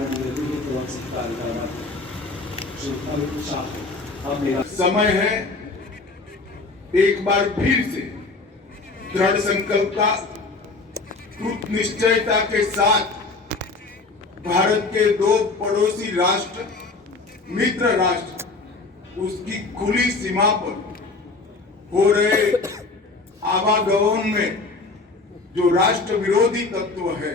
माननीय विद्युत एवं सत्कार श्री अमित शाह अपने समय है एक बार फिर से दृढ़ संकल्प का कृत निश्चयता के साथ भारत के दो पड़ोसी राष्ट्र मित्र राष्ट्र उसकी खुली सीमा पर हो रहे आवागमन में जो राष्ट्र विरोधी तत्व है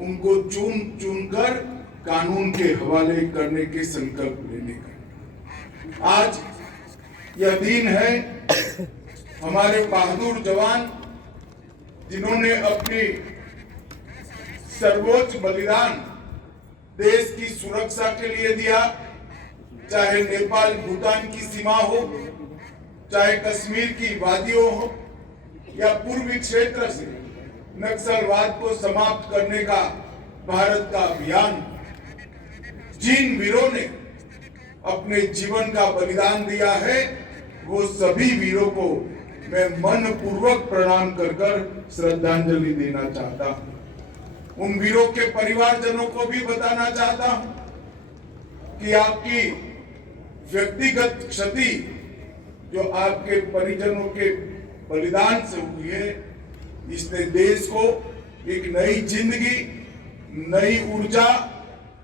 उनको चुन चुनकर कानून के हवाले करने के संकल्प लेने का आज यह दिन है। हमारे बहादुर जवान जिन्होंने अपनी सर्वोच्च बलिदान देश की सुरक्षा के लिए दिया, चाहे नेपाल भूटान की सीमा हो, चाहे कश्मीर की वादियों हो या पूर्वी क्षेत्र से नक्सलवाद को समाप्त करने का भारत का अभियान, जिन वीरों ने अपने जीवन का बलिदान दिया है वो सभी वीरों को मैं मन पूर्वक प्रणाम कर श्रद्धांजलि देना चाहता हूं। उन वीरों के परिवारजनों को भी बताना चाहता हूं कि आपकी व्यक्तिगत क्षति जो आपके परिजनों के बलिदान से हुई है, इसने देश को एक नई जिंदगी, नई ऊर्जा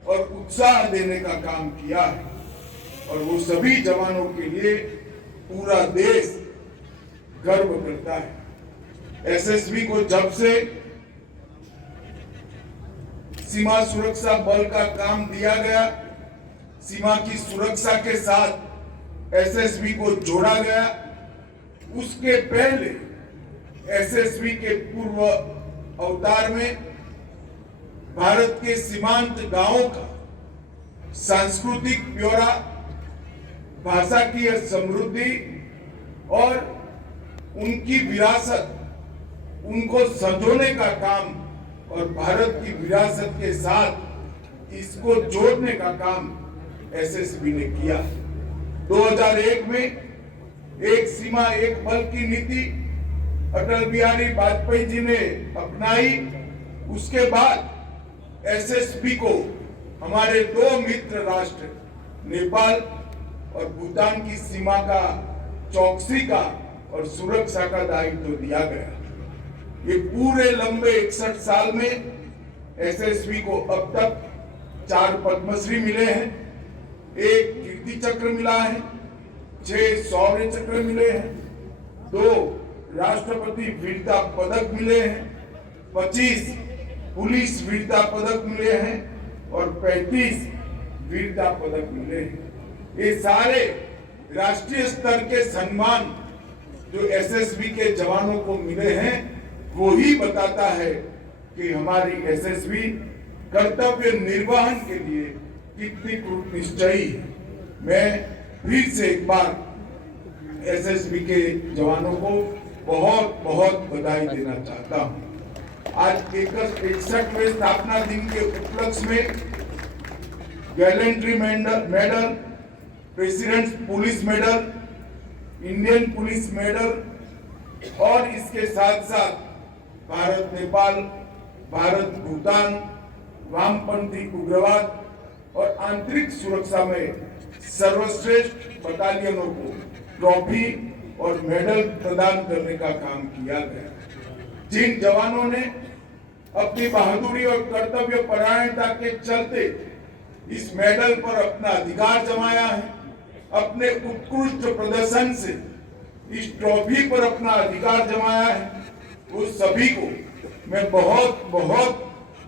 और उत्साह देने का काम किया है और वो सभी जवानों के लिए पूरा देश गर्व करता है। एसएसबी को जब से सीमा सुरक्षा बल का काम दिया गया, सीमा की सुरक्षा के साथ एसएसबी को जोड़ा गया, उसके पहले एसएसबी के पूर्व अवतार में भारत के सीमांत गांवों का सांस्कृतिक ब्यौरा, भाषा की समृद्धि और उनकी विरासत, उनको संजोने का काम और भारत की विरासत के साथ इसको जोड़ने का काम एसएसबी ने किया। 2001 में एक सीमा एक बल की नीति अटल बिहारी वाजपेयी जी ने अपनाई। उसके बाद एसएसबी को हमारे दो मित्र राष्ट्र नेपाल और भूटान की सीमा का चौकसी का और सुरक्षा का दायित्व दिया गया। ये पूरे लंबे 61 साल में एसएसबी को अब तक 4 पद्मश्री मिले हैं, 1 कीर्ति चक्र मिला है, 6 शौर्य चक्र मिले हैं, 2 राष्ट्रपति वीरता पदक मिले हैं, 25 पुलिस वीरता पदक मिले हैं और 35 वीरता पदक मिले हैं। ये सारे राष्ट्रीय स्तर के सम्मान जो एसएसबी के जवानों को मिले हैं वो ही बताता है कि हमारी एसएसबी कर्तव्य निर्वहन के लिए कितनी कृतनिश्चयी है। मैं फिर से एक बार एसएसबी के जवानों को बहुत बहुत बधाई देना चाहता हूं। आज 61वें स्थापना दिन के उपलक्ष्य में gallantry medal, presidents police medal, Indian police medal और इसके साथ साथ भारत नेपाल, भारत भूटान, वामपंथी उग्रवाद और आंतरिक सुरक्षा में सर्वश्रेष्ठ बटालियनों को ट्रॉफी और मेडल प्रदान करने का काम किया गया। जिन जवानों ने अपनी बहादुरी और कर्तव्य परायणता के चलते इस मेडल पर अपना अधिकार जमाया है, अपने उत्कृष्ट प्रदर्शन से इस ट्रॉफी पर अपना अधिकार जमाया है, वो सभी को मैं बहुत बहुत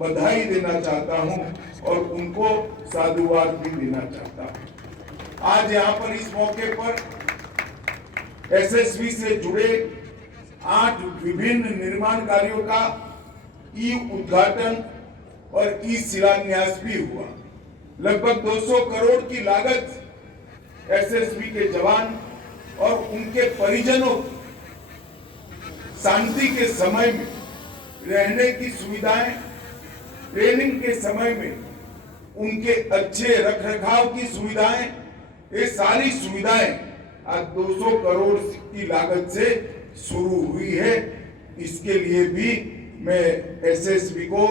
बधाई देना चाहता हूं और उनको साधुवाद भी देना चाहता हूं। आज यहाँ पर इस मौके पर एसएसबी से जुड़े 8 विभिन्न निर्माण कार्यों का ई उद्घाटन और ई शिलान्यास भी हुआ। लगभग 200 करोड़ की लागत एसएसबी के जवान और उनके परिजनों शांति के समय में रहने की सुविधाएं, ट्रेनिंग के समय में उनके अच्छे रखरखाव की सुविधाएं, ये सारी सुविधाएं आज 200 करोड़ की लागत से शुरू हुई है। इसके लिए भी मैं एसएसबी को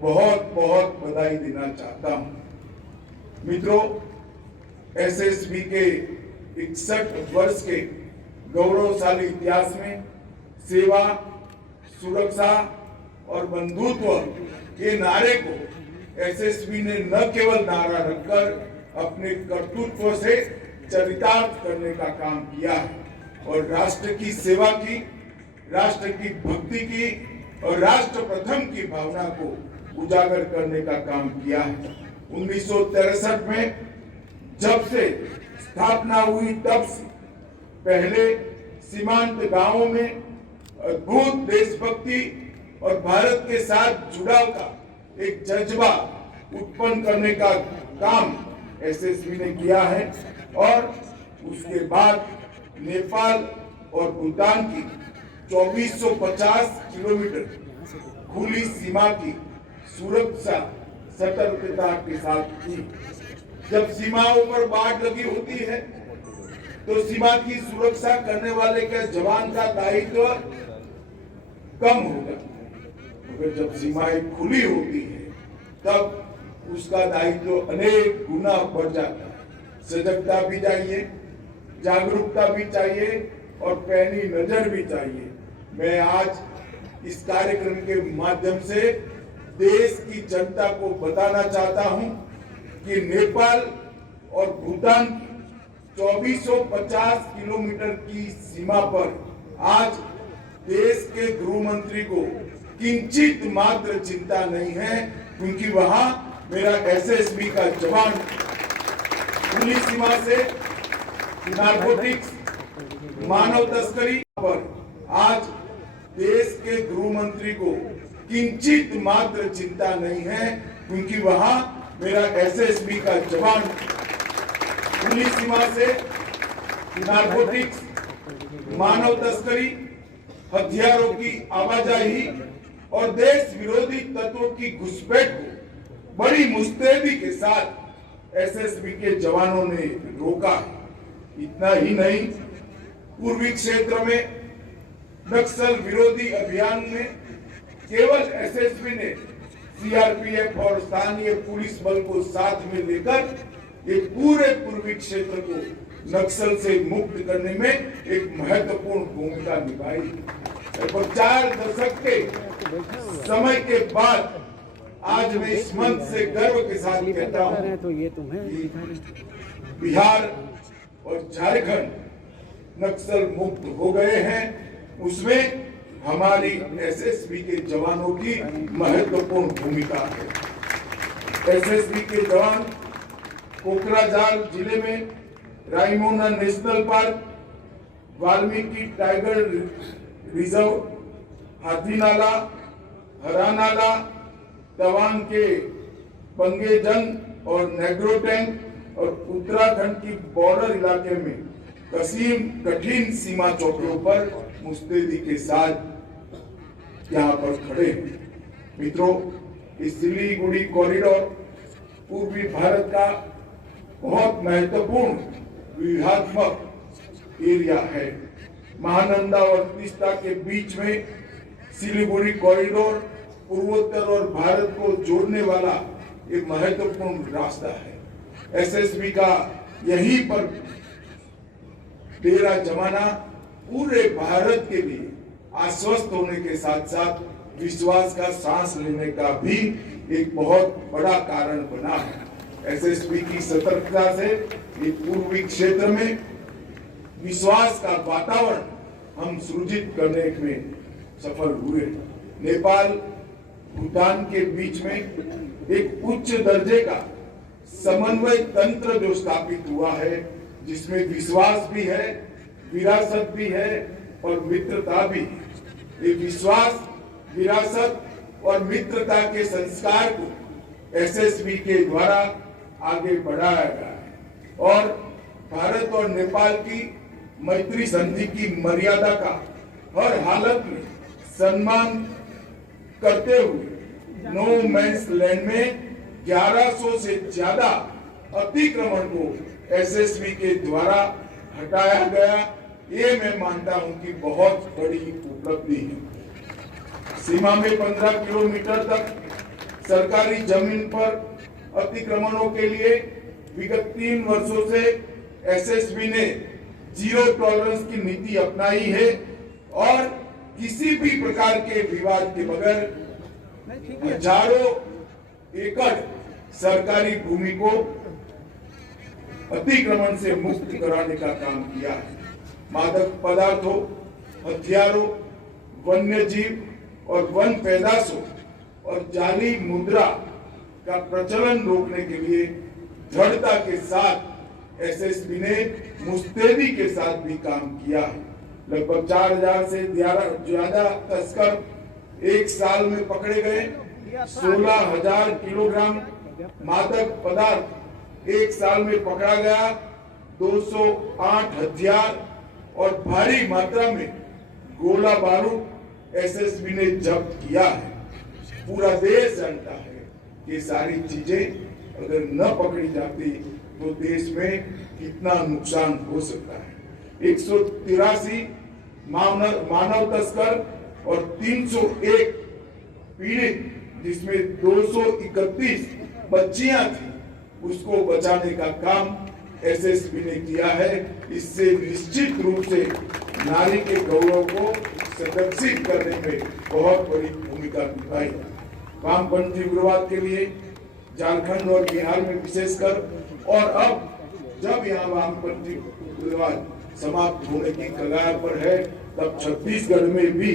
बहुत बहुत बधाई देना चाहता हूं। मित्रों, एसएसबी के 61 वर्ष के गौरवशाली इतिहास में सेवा, सुरक्षा और बंधुत्व के नारे को एसएसबी ने न केवल नारा रखकर अपने कर्तृत्व से चरितार्थ करने का काम किया है और राष्ट्र की सेवा की, राष्ट्र की भक्ति की और राष्ट्र प्रथम की भावना को उजागर करने का काम किया है। 1963 में जब से स्थापना हुई तब से पहले सीमांत गांवों में अद्भुत देशभक्ति और भारत के साथ जुड़ाव का एक जज्बा उत्पन्न करने का काम एसएसबी ने किया है और उसके बाद नेपाल और भूटान की 2450 किलोमीटर खुली सीमा की सुरक्षा सतर्कता के साथ की। जब सीमाओं पर बाढ़ लगी होती है तो सीमा की सुरक्षा करने वाले के जवान का दायित्व कम होगा, मगर जब सीमाएं खुली होती है तब उसका दायित्व अनेक गुना बढ़ जाता है। सजगता भी चाहिए, जागरूकता भी चाहिए और पैनी नजर भी चाहिए। मैं आज इस कार्यक्रम के माध्यम से देश की जनता को बताना चाहता हूं कि नेपाल और भूटान की 2450 किलोमीटर की सीमा पर आज देश के गृह मंत्री को किंचित मात्र चिंता नहीं है, क्योंकि वहां मेरा एसएसबी का जवान खुली सीमा से नारकोटिक्स, मानव तस्करी पर आज देश के गृह मंत्री को किंचित मात्र चिंता नहीं है, क्योंकि वहां मेरा एसएसबी का जवान खुली सीमा से नारकोटिक्स, मानव तस्करी, हथियारों की आवाजाही और देश विरोधी तत्वों की घुसपैठ को बड़ी मुस्तैदी के साथ एसएसबी के जवानों ने रोका। इतना ही नहीं, पूर्वी क्षेत्र में नक्सल विरोधी अभियान में केवल एसएसबी ने सीआरपीएफ और स्थानीय पुलिस बल को साथ में लेकर ये पूरे पूर्वी क्षेत्र को नक्सल से मुक्त करने में एक महत्वपूर्ण भूमिका निभाई। और 4 दशक के समय के बाद आज मैं इस मंच से गर्व के साथ कहता हूं तो ये तुम्हें बिहार और झारखंड नक्सल मुक्त हो गए हैं। उसमें हमारी एसएसबी के जवानों की महत्वपूर्ण भूमिका है। एसएसबी के जवान कोकराझार जिले में Raimona national park, Valmiki tiger reserve, Hathinala, Haranala, Tawang के पंगेजंग और नेग्रो टैंक और उत्तराखंड की बॉर्डर इलाके में कठिन सीमा चौकियों पर मुस्तैदी के साथ यहाँ पर खड़े हैं। मित्रों, इस सिलीगुड़ी कॉरिडोर पूर्वी भारत का बहुत महत्वपूर्ण व्यूहात्मक एरिया है। महानंदा और तीस्ता के बीच में सिलीगुड़ी कॉरिडोर पूर्वोत्तर और भारत को जोड़ने वाला एक महत्वपूर्ण रास्ता है। एसएसबी का यहीं पर डेरा जमाना पूरे भारत के लिए आश्वस्त होने के साथ साथ विश्वास का सांस लेने का भी एक बहुत बड़ा कारण बना है। एसएसबी की सतर्कता से ये पूर्वी क्षेत्र में विश्वास का वातावरण हम सृजित करने में सफल हुए। नेपाल भूटान के बीच में एक उच्च दर्जे का समन्वय तंत्र जो स्थापित हुआ है, जिसमें विश्वास भी है, विरासत भी है और मित्रता भी है। ये विश्वास, विरासत और मित्रता के संस्कार को एसएसबी के द्वारा आगे बढ़ाया गया है और भारत और नेपाल की मैत्री संधि की मर्यादा का हर हालत में सम्मान करते हुए नो मैंस लैंड में 1100 से ज्यादा अतिक्रमण को एसएसबी के द्वारा हटाया गया। ये मैं मानता हूं कि बहुत बड़ी उपलब्धि है। सीमा में 15 किलोमीटर तक सरकारी जमीन पर अतिक्रमणों के लिए विगत 3 वर्षों से एसएसबी ने जीरो टॉलरेंस की नीति अपनाई है और किसी भी प्रकार के विवाद के बगैर हजारों एकड़ सरकारी भूमि को अतिक्रमण से मुक्त कराने का काम किया है। मादक पदार्थों, हथियारों, वन्य जीव और वन पैदाशों और जाली मुद्रा का प्रचलन रोकने के लिए दृढ़ता के साथ एसएसबी ने मुस्तैदी के साथ भी काम किया है। लगभग 4000 से ज्यादा तस्कर एक साल में पकड़े गए। 16,000 किलोग्राम मादक पदार्थ एक साल में पकड़ा गया। 208 हथियार और भारी मात्रा में गोला बारूद एसएसबी ने जब्त किया है। पूरा देश जानता है कि सारी चीजें अगर न पकड़ी जाती तो देश में कितना नुकसान हो सकता है। 183 मानव तस्कर और 301 पीड़ित, जिसमें 231 बच्चियां थी, उसको बचाने का काम एसएसबी ने किया है। इससे निश्चित रूप से नारी के गौरव को संरक्षित करने में बहुत बड़ी भूमिका निभाई। वामपंथी उग्रवाद के लिए झारखंड और बिहार में विशेषकर, और अब जब यहाँ वामपंथी उग्रवाद समाप्त होने की कगार पर है, तब छत्तीसगढ़ में भी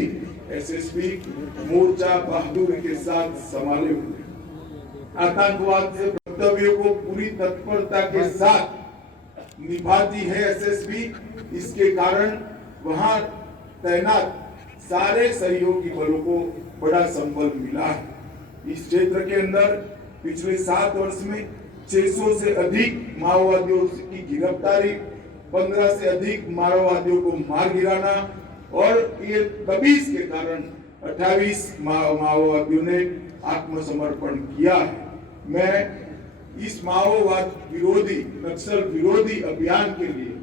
एसएसबी मोर्चा बहादुरी के साथ संभाले हुए आतंकवाद से कर्तव्यों को पूरी तत्परता के साथ निभाती है एसएसबी। इसके कारण वहां तैनात सारे सहयोगी बलों को बड़ा संबल मिला है। इस क्षेत्र के अंदर पिछले 7 वर्ष में 600 से अधिक माओवादियों की गिरफ्तारी, 15 से अधिक माओवादियों को मार गिराना, और ये दबिश के कारण 28 माओवादियों ने आत्मसमर्पण किया है। मैं इस माओवाद विरोधी, नक्सल विरोधी अभियान के लिए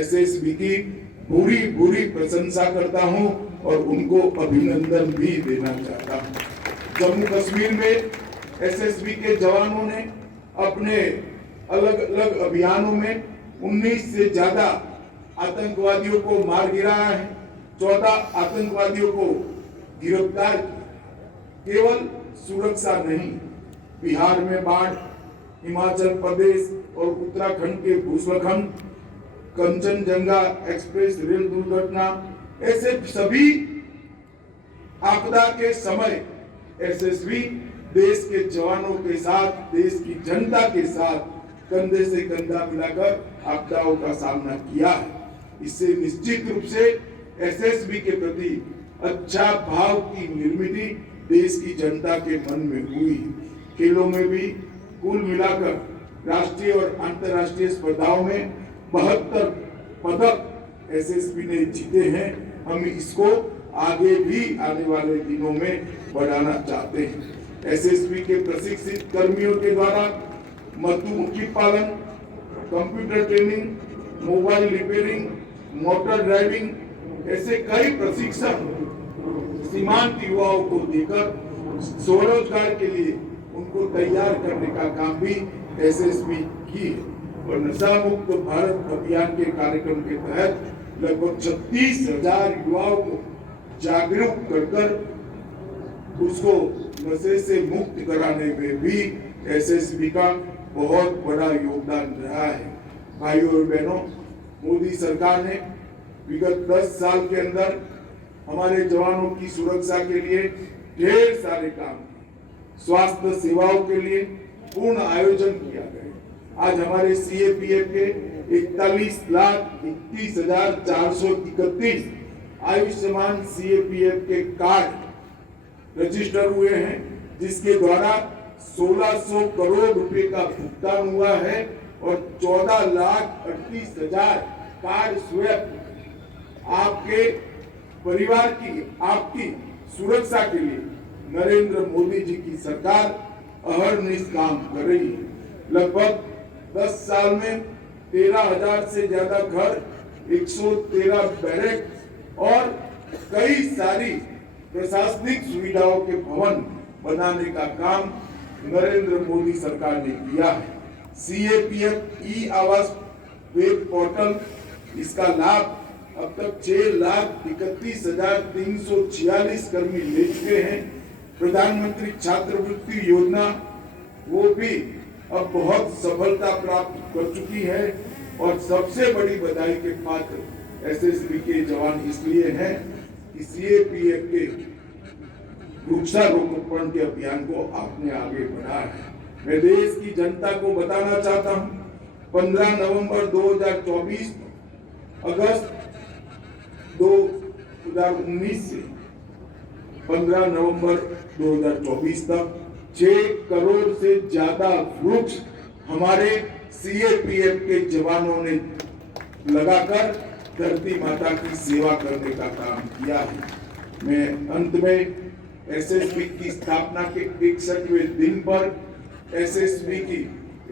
एसएसबी की भूरी प्रशंसा करता हूं और उनको अभिनंदन भी देना चाहता हूं। जम्मू कश्मीर में एसएसबी के जवानों ने अपने अलग अलग अभियानों में 19 से ज्यादा आतंकवादियों को मार गिराया है। 14 आतंकवादियों को गिरफ्तार किया। केवल सुरक्षा नहीं, बिहार में बाढ़, हिमाचल प्रदेश और उत्तराखंड के भूस्खलन, कंचनजंगा एक्सप्रेस रेल दुर्घटना, ऐसे सभी आपदा के समय एसएसबी देश के जवानों के साथ, देश की जनता के साथ कंधे से कंधा मिलाकर आपदाओं का सामना किया है। इससे निश्चित रूप से एसएसबी के प्रति अच्छा भाव की निर्मिति देश की जनता के मन में हुई। खेलों में भी कुल मिलाकर राष्ट्रीय और अंतर्राष्ट्रीय स्पर्धाओं में 72 पदक एसएसबी ने जीते हैं। हम इसको आगे भी आने वाले दिनों में बढ़ाना चाहते हैं। एसएसबी के प्रशिक्षित कर्मियों के द्वारा मधुमक्खी पालन, computer training, mobile repairing, motor driving, ऐसे कई प्रशिक्षण सीमांत युवाओं को देकर स्वरोजगार के लिए उनको तैयार करने का काम भी एसएसबी की है। और नशा मुक्त भारत अभियान के कार्यक्रम के तहत लगभग 36,000 युवाओं को जागरूक कर उसको नशे से मुक्त कराने में भी एसएसबी का बहुत बड़ा योगदान रहा है। भाइयों और बहनों, मोदी सरकार ने विगत 10 साल के अंदर हमारे जवानों की सुरक्षा के लिए ढेर सारे काम किए। स्वास्थ्य सेवाओं के लिए पूर्ण आयोजन किया गया। आज हमारे सीएपीएफ के 41,31,431 आयुष्मान सीएपीएफ के कार्ड रजिस्टर हुए हैं, जिसके द्वारा 1600 करोड़ रुपए का भुगतान हुआ है और 14,38,000 कार्ड स्वयं आपके परिवार की, आपकी सुरक्षा के लिए नरेंद्र मोदी जी की सरकार अहरनिश काम कर रही है। लगभग 10 साल में 13,000 से ज्यादा घर, 113 बैरक और कई सारी प्रशासनिक सुविधाओं के भवन बनाने का काम नरेंद्र मोदी सरकार ने किया है। सीएपीएफ ई आवास वेब पोर्टल, इसका लाभ अब तक 6,31,346 कर्मी ले चुके हैं। प्रधानमंत्री छात्रवृत्ति योजना वो भी अब बहुत सफलता प्राप्त कर चुकी है। और सबसे बड़ी बधाई के पात्र एसएसबी के जवान इसलिए हैं कि सीएपीएफ के वृक्षारोपण के अभियान को आपने आगे बढ़ाया है। मैं देश की जनता को बताना चाहता हूं, 15 नवंबर 2024 अगस्त 2019 से 15 नवंबर 2024 तक 6 करोड़ से ज्यादा वृक्ष हमारे सीएपीएफ के जवानों ने लगाकर धरती माता की सेवा करने का काम किया है। मैं अंत में एसएसबी की स्थापना के 61वें दिन पर एसएसबी की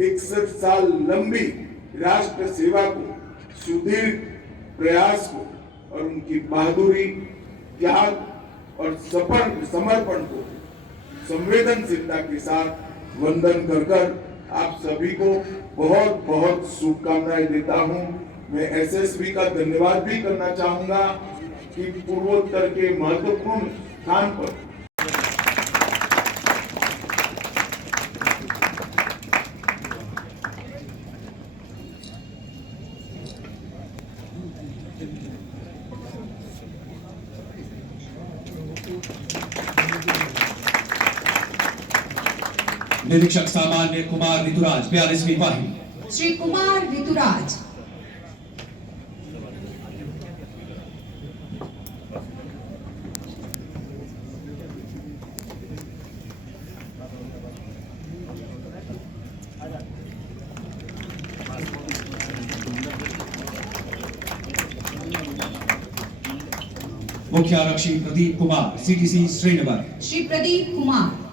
61 साल लंबी राष्ट्र सेवा को, सुदीर्घ प्रयास को और उनकी बहादुरी, त्याग और समर्पण को संवेदनशीलता के साथ वंदन कर आप सभी को बहुत बहुत शुभकामनाएं देता हूं। मैं एसएसबी का धन्यवाद भी करना चाहूंगा कि पूर्वोत्तर के महत्वपूर्ण स्थान पर निरीक्षक सामान्य कुमार ऋतुराज 42वीं वाहिनी। श्री कुमार ऋतुराज। मुख्य आरक्षी प्रदीप कुमार सीटीसी श्रीनगर। श्री प्रदीप कुमार।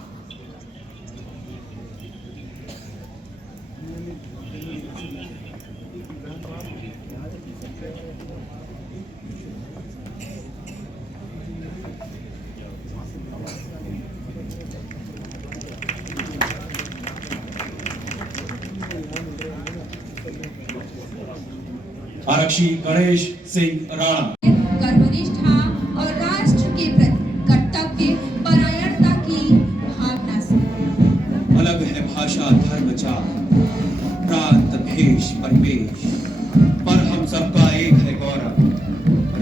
आरक्षी गणेश सिंह राणा। कर्मनिष्ठा और राष्ट्र के प्रति कर्तव्य परायणता की भावना से। अलग है भाषा, धर्म, जात, प्रांत, भेष, परिवेश, पर हम सबका एक है गौरव,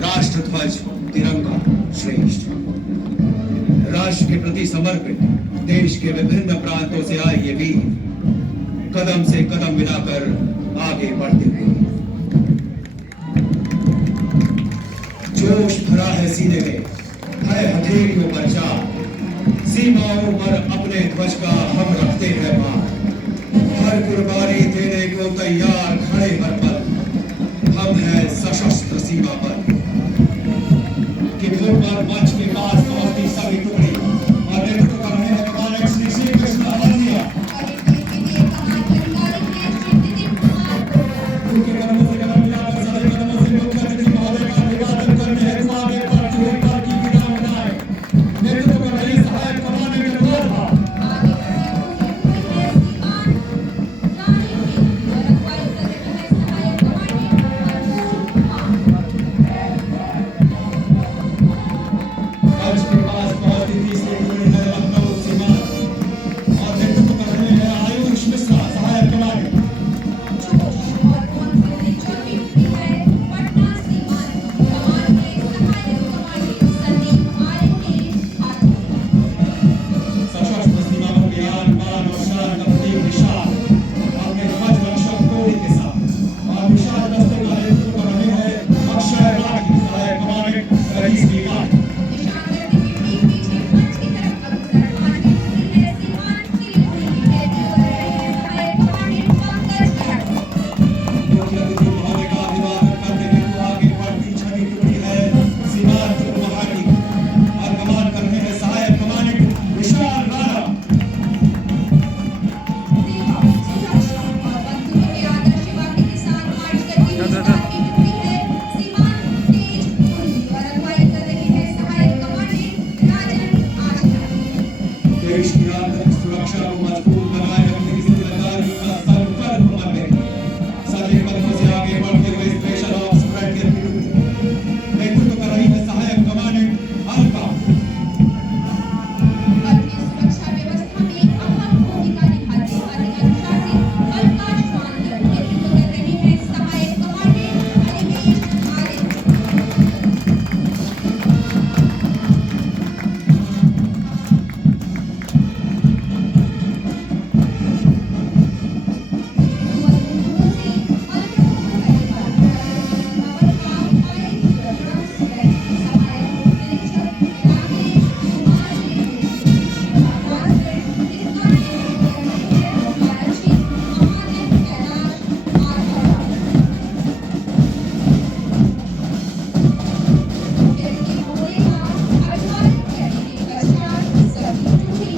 राष्ट्र ध्वज तिरंगा श्रेष्ठ। राष्ट्र के प्रति समर्पित देश के विभिन्न प्रांतों से आए ये वीर कदम से कदम मिलाकर आगे बढ़ते हुए जोश भरा है सीने में, है हथेलियों पर चार, सीमाओं पर अपने ध्वज का हम रखते हैं मान। हर कुर्बानी देने को तैयार खड़े हर पल, हम हैं सशस्त्र सीमा पर।